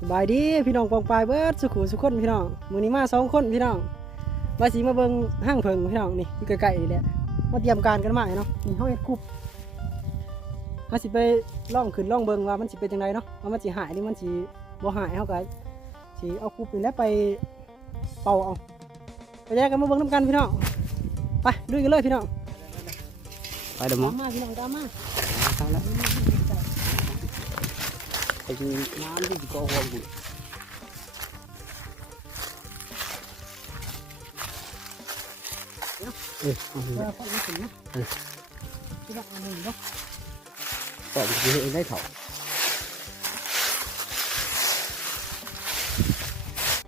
สบายดีพี่น้องปองปลายเบิดสุขุสุขคนพี่น้องมื้อนี้มา2คนพี่น้องว่าสิมาเบิ่งห้างเพิงพี่น้องนี่อยู่ใกล้ๆนี่แหละมาเตรียมการกันมาเนาะนี่เฮาเฮ็ดคุบเฮาสิไปล่องขึ้นล่องเบิ่งว่ามันสิเป็นจังไดเนาะว่ามันสิหายหรือมันสิบ่หายเฮาก็สิเอาคุบนี่แหละไปเป่าเอาไปแยกกันมาเบิ่งนํกันพี่น้องไปลุยกันเลยพี่น้องไปเดี๋ยวมั้ง ตามมาพี่น้องตามมา ทางแล้วไปกินน้ำที่ก็หัวบุ๋ยเอาไป ว่าฟังถึงนะที่ว่าอันนี้เนาะ ต่อไปกินเองได้เถอะ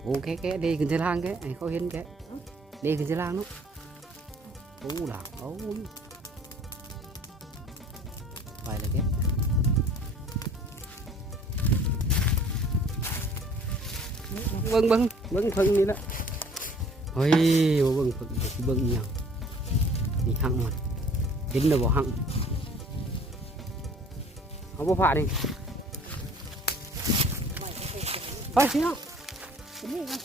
โอ้แค่ดีขึ้นเส้นทางแค่ไอ้เขาเห็นแค่ดีขึ้นเส้นทางเนาะโอ้ล่ะโอ้ไปเลยแค่เบิ่งเพิ่งนี่แหละเฮ้ยเบิ่งยังนี่หั่งมันเห็นเลยบ่หั่งเอาบ่ผ่าดิ ไปพี่น้องนี่กัน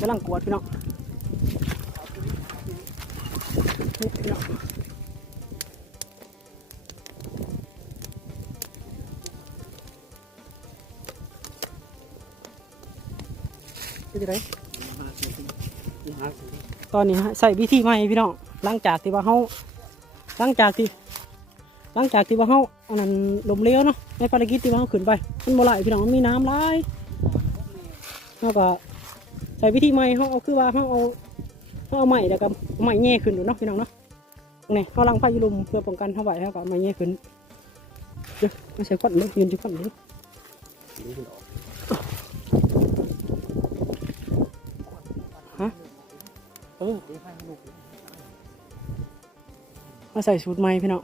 กำลังกวดพี่น้องนี่พี่น้องเป็นยังไงตอนนี้ใส่วิธีใหม่พี่น้องหลังจากที่ว่าเขาหลังจากที่ว่าเขาอันนั้นลมเลี้ยวเนาะในภารกิจที่ว่าเขาขึ้นไปมันบ่ไหลพี่น้องมันมีน้ำไหลเขาก็ใส่วิธีใหม่เขาเอาคือว่าเขาเอาใหม่แล้วก็ใหม่แง่ขึ้นอยู่เนาะพี่น้องเนาะนี่เขาลังไฟยุลมเพื่อป้องกันเขาไว้เขาก็ใหม่แง่ขึ้นเดี๋ยวไม่ใช่ก้อนเลยยืนจุดก้อนเลยฮะมาใส่สูตรใหม่พี่น้อง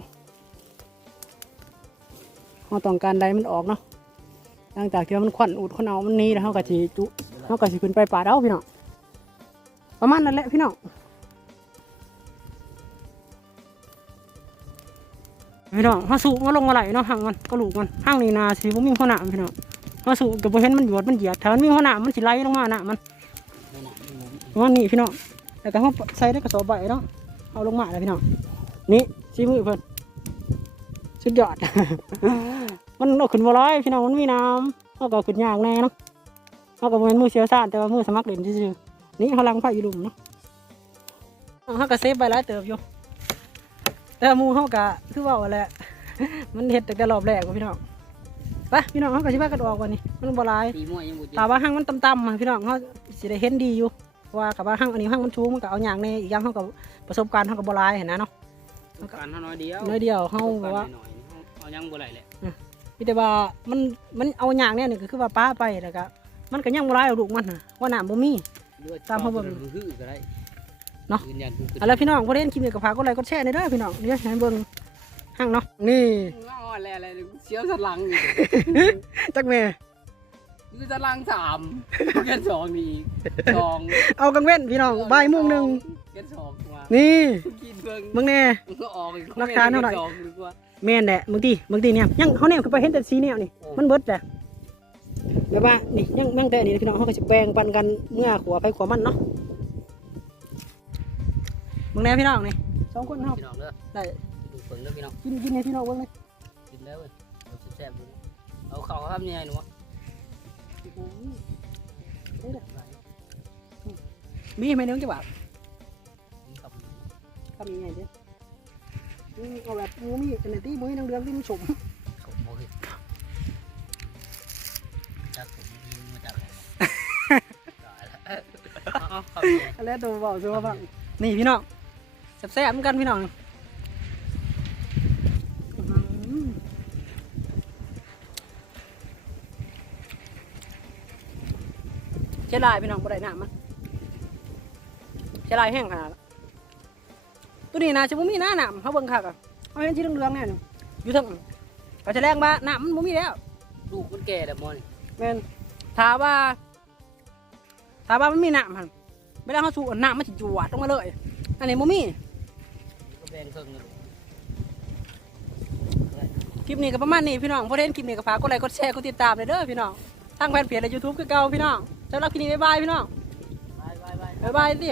เขาต้องการใดมันออกเนาะหลังจากที่มันควันอุดควันเอามันนี้แล้วเขาก็สิขึ้นไปป่าเด้าพี่น้องประมาณนั้นแหละพี่น้องเขาสูบมาลงมาไหลเนาะห่างมันก็หลูกมันห่างนี่นาสิบุ้มมีข้าวหนามพี่น้อง เขาสูบกับเห็นมันหยดมันเหยียดถ้ามันมีหัวหน้ามันสิไหลลงมาหน้ามันว่านี่พี่น้องแต่ก็เขาใส่ได้กระสอบใบเนาะเอาลงมาเลยพี่น้องนี่ชี้มือเพิ่นสุดยอด มันเอาขึ้นบ่ร้อยพี่น้องมันมีน้ำเขาก็ขึ้นยากแน่เนาะเขาก็เป็นมือเชี่ยวชาญแต่ว่ามือสมัครเล่นซื่อๆนี่เขาลังไฟอยู่หลุมเนาะเขาก็เซฟใบหลายเติบอยู่แต่หมูเขาก็คือว่าแหละ มันเห็ดแต่รอบแรกว่าพี่น้องไปพี่น้องเขาก็ชิบะกระดอกวันนี้มันบ่ร้าย ตีมั่วยังบุญ ตาว่าหั่งมันต่ำๆพี่น้องเขาสิได้เห็นดีอยู่ว่ากับว่าหั่งอันนี้หั่งมันชูงมันก็เอาอย่างในอีกอย่างเขาก็ประสบการณ์เขาก็บ่ร้ายเห็นนะเนาะ การเท่าน้อยเดียว น้อยเดียวเขาแบบว่า เอายังบ่ไหลแหละ มีแต่ว่ามันเอาอย่างเนี่ยนี่ก็คือว่าป้าไปแล้วก็มันก็ยังบ่ร้ายเอาลูกมันน่ะว่าน้ำบ่มี ตามเขาเบิ่ง ฮือก็ได้ เนาะ ยืนยันกู เอาละพี่น้องพอเล่นคลิปนี้ก็ฝากกดไลค์กดแชร์ในเด้อพี่น้องเดี๋ยวให้เบิ่งหั่งเนาะนี่ ง้ออะไรเสียวสลังอีก จักแม่ คือสลัง3เกิน2นี่2 เอากังเว้นพี่น้องบ่ายโมงหนึง เกิน2มา นี่ กินเบิ่ง มึงแน่ ก็ออกอีก หลักฐานเท่าไหร่ ดีกว่า แม่นแหละบางทีเนี่ยยังเขาเนี่ยคือไปเห็นแต่สีแนวนี่ โอ้ มันเบิดแหละแบบว่านี่ยังแต่นี่พี่น้องเขาก็จะแบ่งปันกันเมื่อขวไปขวมันเนาะมึงแน่พี่น้องนี่สองคนเฮา พี่น้องเด้อ ได้ ดูเบิ่งเด้อพี่น้อง กินให้พี่น้องเบิ่งเลย กินแล้วเว้ยเอาแซ่บๆดูเอาเข้าครับยังไงหนูวะ มีไหมเนื้อจะบาด กินกับ ทำยังไงเด้เอาแบบงูมีกันตีมือนังเดืองที่มันสม ขมบ่เฮ็ดจักผมมาจากไหนเอาครับ แล้วตัวเบาตัวบ้างนี่พี่น้องแซ่บๆเหมือนกันพี่น้องเชลายพี่น้องบ่ได้น้ำมันเชลายแห้งขนาดตัวนี้นะจะบ่มีหน้าน้ำเขาเบิ่งคักอ่ะเขาเห็นสีเหลืองๆเนี่ยอยู่ทั้งก็จะแรงบ้าน้ำมันบ่มีแล้ว ลูกมันแก่แล้วมอนี่ แม่นถามว่ามันมีน้ำหันเวลาเขาสูบน้ำมันจะจวดลงมาเลยอันนี้บ่มี ก็แบ่งครึ่งนึง คลิปนี้ก็ประมาณนี้พี่น้องพอเห็นคลิปนี้ก็ฝากกดไลค์กดแชร์กดติดตามเลยเด้อพี่น้องทางแฟนเพจและ YouTube คือเก่าพี่น้องสำหรับคลิปนี้บ๊ายบายพี่น้อง บาย บ๊ายบายสิ